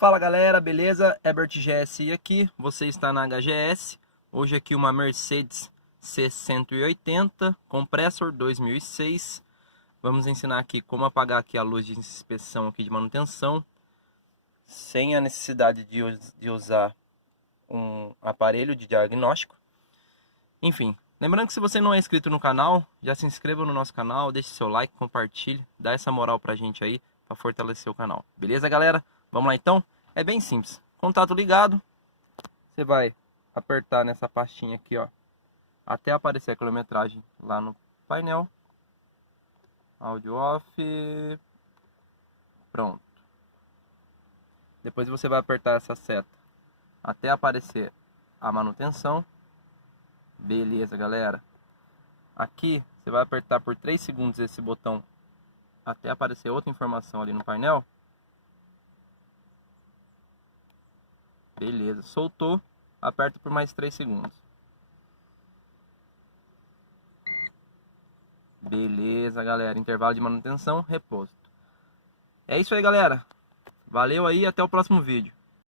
Fala galera, beleza? Herbert GSI aqui, você está na HGS. Hoje aqui uma Mercedes C180, compressor 2006. Vamos ensinar aqui como apagar aqui a luz de inspeção aqui de manutenção, sem a necessidade de usar um aparelho de diagnóstico. Enfim, lembrando que se você não é inscrito no canal, já se inscreva no nosso canal, deixe seu like, compartilhe, dá essa moral pra gente aí, para fortalecer o canal. Beleza, galera? Vamos lá então? É bem simples. Contato ligado, você vai apertar nessa pastinha aqui, ó, até aparecer a quilometragem lá no painel. Áudio off. Pronto. Depois você vai apertar essa seta até aparecer a manutenção. Beleza, galera. Aqui você vai apertar por 3 segundos esse botão até aparecer outra informação ali no painel. Beleza, soltou, aperta por mais 3 segundos. Beleza, galera, intervalo de manutenção, reposto. É isso aí, galera. Valeu aí, até o próximo vídeo.